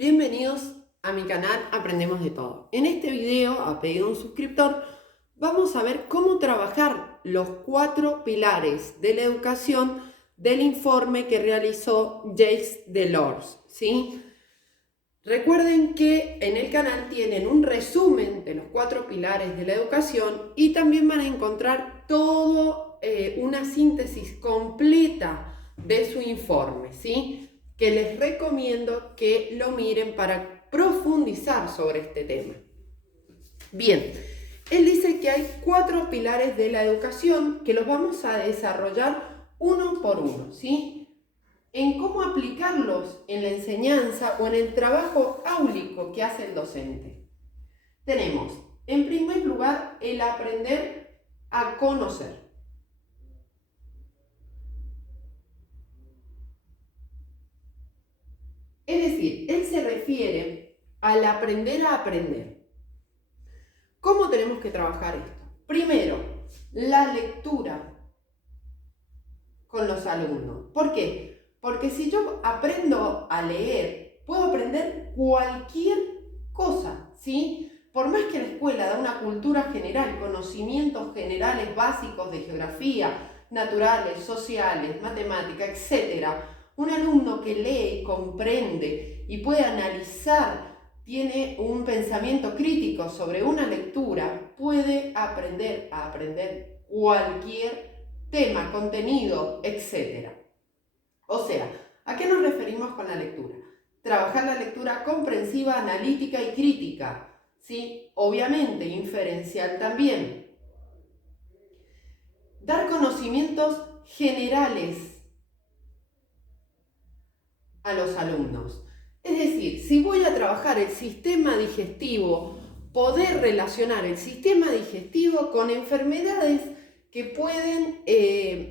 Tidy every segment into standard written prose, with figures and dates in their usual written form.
Bienvenidos a mi canal Aprendemos de Todo. En este video, a pedido de un suscriptor, vamos a ver cómo trabajar los 4 pilares de la educación del informe que realizó Jacques Delors, ¿sí? Recuerden que en el canal tienen un resumen de los 4 pilares de la educación y también van a encontrar una síntesis completa de su informe, ¿sí? Que les recomiendo que lo miren para profundizar sobre este tema. Bien, él dice que hay 4 pilares de la educación que los vamos a desarrollar uno por uno, ¿sí? En cómo aplicarlos en la enseñanza o en el trabajo áulico que hace el docente. Tenemos, en primer lugar, el aprender a conocer. Es decir, él se refiere al aprender a aprender. ¿Cómo tenemos que trabajar esto? Primero, la lectura con los alumnos. ¿Por qué? Porque si yo aprendo a leer, puedo aprender cualquier cosa, ¿sí? Por más que la escuela da una cultura general, conocimientos generales básicos de geografía, naturales, sociales, matemática, etc., un alumno que lee, comprende y puede analizar, tiene un pensamiento crítico sobre una lectura, puede aprender a aprender cualquier tema, contenido, etc. O sea, ¿a qué nos referimos con la lectura? Trabajar la lectura comprensiva, analítica y crítica, ¿sí? Obviamente, inferencial también. Dar conocimientos generales a los alumnos. Es decir, si voy a trabajar el sistema digestivo, poder relacionar el sistema digestivo con enfermedades que pueden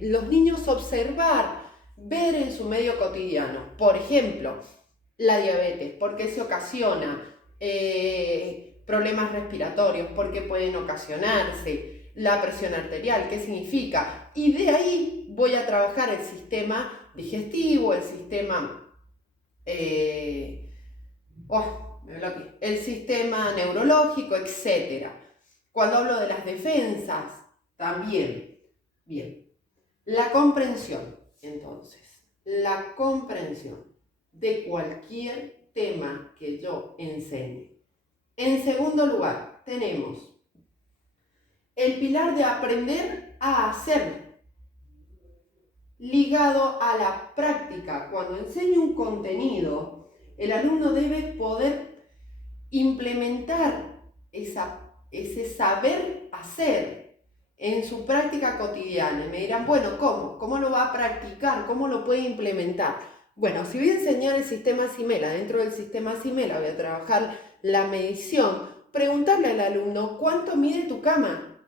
los niños observar, ver en su medio cotidiano. Por ejemplo, la diabetes, porque se ocasiona, problemas respiratorios, porque pueden ocasionarse, la presión arterial, ¿qué significa? Y de ahí voy a trabajar el sistema digestivo, el sistema el sistema neurológico, etc. Cuando hablo de las defensas, también. Bien, la comprensión, entonces, la comprensión de cualquier tema que yo enseñe. En segundo lugar, tenemos el pilar de aprender a hacer, ligado a la práctica. Cuando enseño un contenido, el alumno debe poder implementar ese saber hacer en su práctica cotidiana. Y me dirán, bueno, ¿cómo? ¿Cómo lo va a practicar? ¿Cómo lo puede implementar? Bueno, si voy a enseñar el sistema Simela, dentro del sistema Simela voy a trabajar la medición, preguntarle al alumno, ¿cuánto mide tu cama?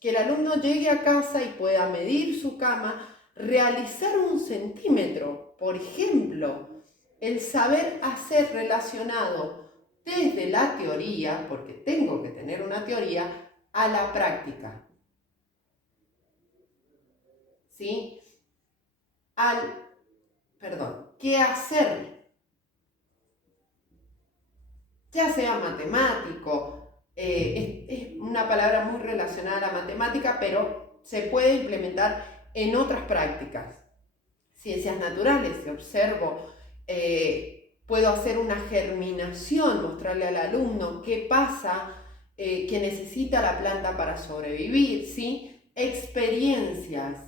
Que el alumno llegue a casa y pueda medir su cama, realizar un centímetro, por ejemplo, el saber hacer relacionado desde la teoría, porque tengo que tener una teoría, a la práctica. ¿Sí? ¿Qué hacer? Ya sea matemático, es una palabra muy relacionada a la matemática, pero se puede implementar en otras prácticas. Ciencias naturales, si observo, puedo hacer una germinación, mostrarle al alumno qué pasa, que necesita la planta para sobrevivir, ¿sí? Experiencias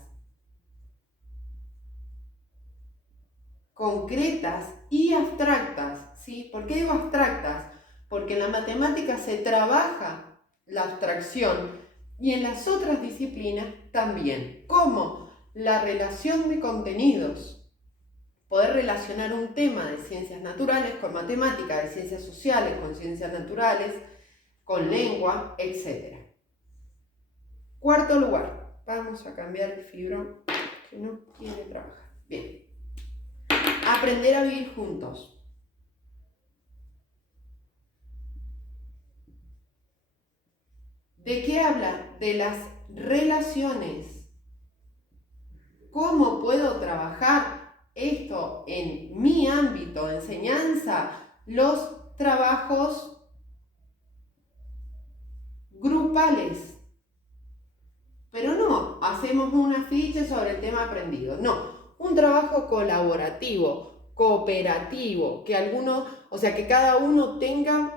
concretas y abstractas, ¿sí? ¿Por qué digo abstractas? Porque en la matemática se trabaja la abstracción y en las otras disciplinas también. ¿Cómo? La relación de contenidos. Poder relacionar un tema de ciencias naturales con matemática, de ciencias sociales con ciencias naturales, con lengua, etc. Cuarto lugar, vamos a cambiar el fibrón que no quiere trabajar. Bien. Aprender a vivir juntos. ¿De qué habla? De las relaciones. ¿Cómo puedo trabajar esto en mi ámbito de enseñanza? los trabajos grupales. Pero no hacemos un afiche sobre el tema aprendido, no, un trabajo colaborativo, cooperativo, que cada uno tenga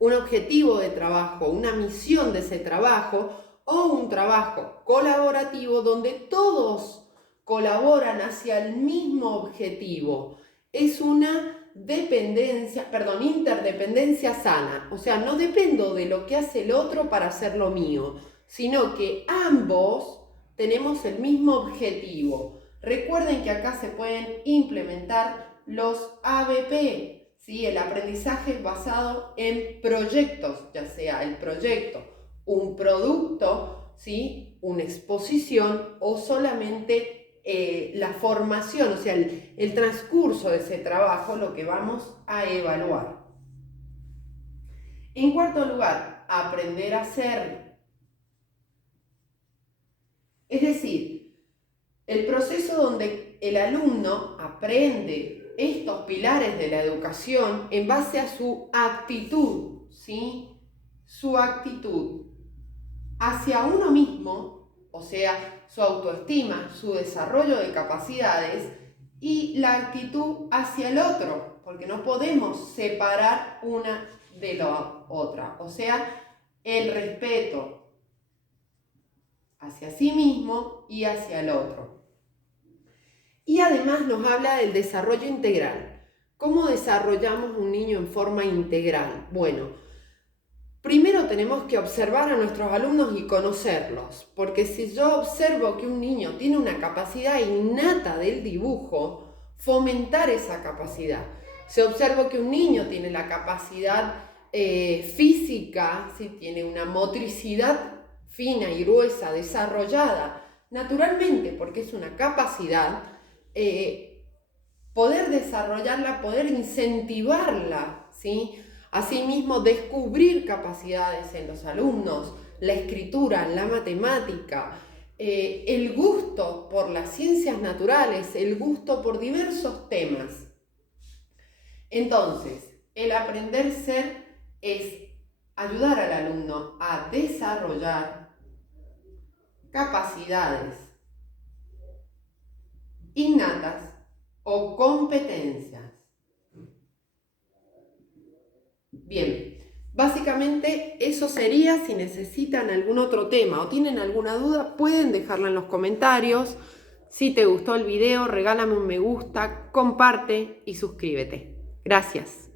un objetivo de trabajo, una misión de ese trabajo, o un trabajo colaborativo donde todos colaboran hacia el mismo objetivo. Es una interdependencia sana. O sea, no dependo de lo que hace el otro para hacer lo mío, sino que ambos tenemos el mismo objetivo. Recuerden que acá se pueden implementar los ABP, ¿sí? El aprendizaje basado en proyectos, ya sea el proyecto, un producto, ¿sí? Una exposición o solamente la formación, o sea, el transcurso de ese trabajo, lo que vamos a evaluar. En cuarto lugar, aprender a hacer. Es decir, el proceso donde el alumno aprende estos pilares de la educación en base a su actitud, ¿sí? Su actitud hacia uno mismo, o sea, su autoestima, su desarrollo de capacidades y la actitud hacia el otro, porque no podemos separar una de la otra, o sea, el respeto hacia sí mismo y hacia el otro. Y además nos habla del desarrollo integral. ¿Cómo desarrollamos un niño en forma integral? Bueno, primero tenemos que observar a nuestros alumnos y conocerlos, porque si yo observo que un niño tiene una capacidad innata del dibujo, fomentar esa capacidad. Si observo que un niño tiene la capacidad física, si tiene una motricidad fina y gruesa desarrollada, naturalmente, porque es una capacidad, poder desarrollarla, poder incentivarla, ¿sí? Asimismo, descubrir capacidades en los alumnos, la escritura, la matemática, el gusto por las ciencias naturales, el gusto por diversos temas. Entonces, el aprender ser es ayudar al alumno a desarrollar capacidades innatas o competencias. Bien, básicamente eso sería. Si necesitan algún otro tema o tienen alguna duda, pueden dejarla en los comentarios. Si te gustó el video, regálame un me gusta, comparte y suscríbete. Gracias.